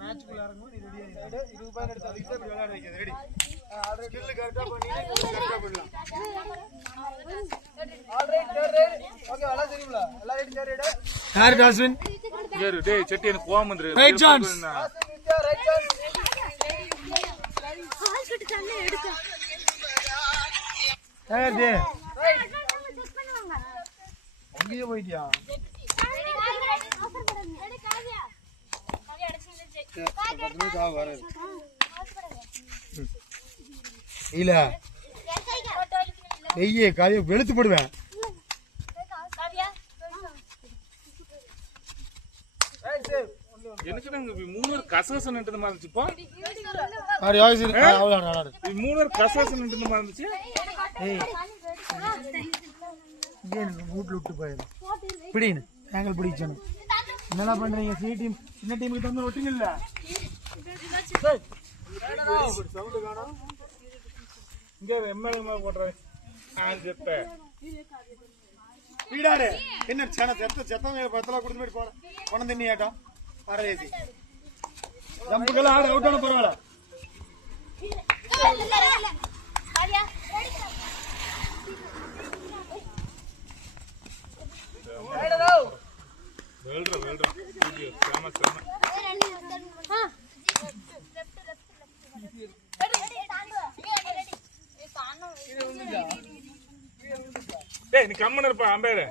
மேட்ச்க்குள்ள இறங்கும். நீ ரெடி ஆயிடு. 20 பாயிண்ட் எடுத்து அதுக்கு தான் விளையாட வைக்கிறது. ரெடி. ஸ்கில் கரெக்ட்டா பண்ணீங்க. கரெக்ட்டா பண்ணலாம். Alright ready. ஓகே அலா தெரியும்ல. எல்லா ரெடி ரெடி. யார் டாஸ்வின்? யாரு டேய் செட்டி எனக்கு கோவம் வந்துரு. Right chance. Right chance. கால் கட்டு தண்ணி எடுக்க. யார் டே? ரைட். செக் பண்ணுவாங்க. அங்கேயே போய்டியா? இல்ல ஐயே காய வெளுத்து போடுவேன். எனக்கு நாங்க 3 கசகசம் நின்றது மாதிரி இருந்துச்சுப்பா. ஆறு யாஸ் அவ்வளவு நாளாடு. 3 கசகசம் நின்றது மாதிரி இருந்துச்சு. ஏய் இங்க மூட்ல விட்டு போயிரு. பிடிங்க. ஆங்கிள் பிடிச்சணும். என்னடா பண்றீங்க? சி டீம் சின்ன டீமுக்கு தந்து ஒட்டிங்க இல்ல. டேய் சவுண்ட் காணோம். இங்க எம்எல்ஏ போடுறேன். ஆஞ்சப்ப. வீடாடே என்ன சேன செத்தம் பத்தல குடுத்து போய் போற. பணம் தண்ணி ஆட்டம். அரேசி. ஜம்புகள் ஆட அவுட் ஆன பரவாயில்லை. காவியா வெல்ற வீடியோ செம செம. டேய் நீ கம்மன இருப்பா அம்பேர்.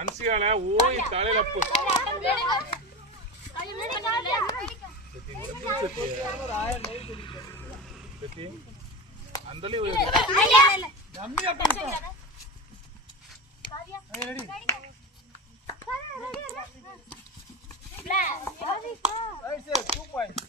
அன்சியால ஓய் தலையில போ. அந்தலி நம்பி அட்டம் Kavya ready right side 2 point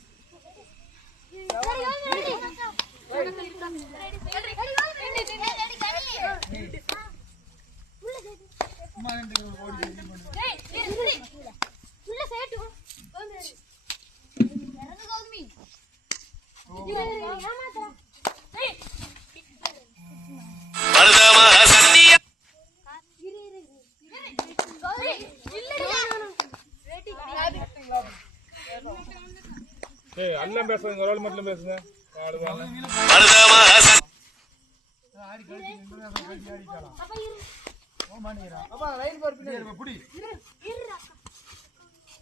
ஏய் அல்லாம் பேசுங்க ஒரு ஆள் மட்டும் பேசுங்க. ஆடுவாங்க. ஆடி கழிச்சு நின்றா கட்டி ஆடிக்கலாம். அப்பா இரு. ஓ மாட்டீரா. அப்பா லைன் போர் பின்னாடி புடி. இருடா.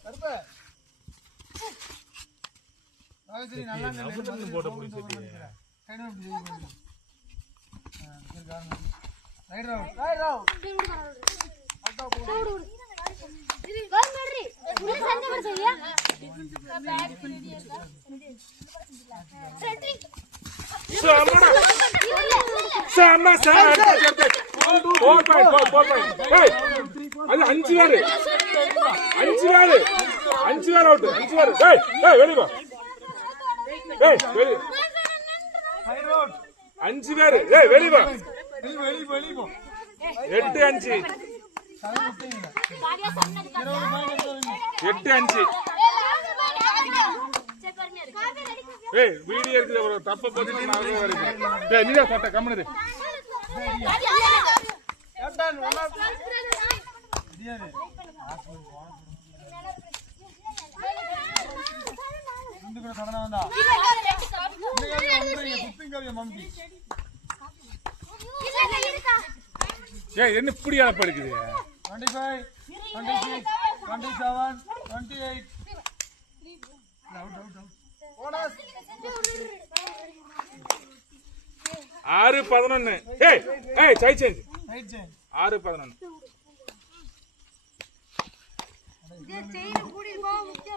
கருப்ப. ராஜஸ்ரீ நல்லா நம்பர் போட புடி செட்டி. கைடு அப்படி செய்யுங்க. சரி காரணம். ரைட் ராவ். அட்டா போடு. இது கோல் மாட்ரி. உள்ள சண்டை போட சொல்லியா? sama sama four point hey அது அஞ்சு வாரு அவுட் hey வெளிய வா hey வெளிய சைடு அவுட் அஞ்சு வாரு hey வெளிய வா வெளிய போ 8-5 காவியா சொன்னது 8-5 ஏய் வீடியோ எடுத்து ஒரு தப்ப பத்தி நான் வரேன். டேய் நீடா சட்ட கம்மனது. கேப்டன் ஒன் ஆஃப் டியர் ಮುಂದೆ ಕೂಡ ಸಡನ ಬಂದ ಕುಪ್ಪಿಂಗ್ ಕರಿಯ ಮಮ್ಮಿ ஏய் என்ன இப்படி ஆள படிக்குது 25 26 27 28 அவுட் போனஸ் 6-11 ஏய் சைட் சேஞ்ச் 6-11 இது செயின் கூடி போ முக்கிய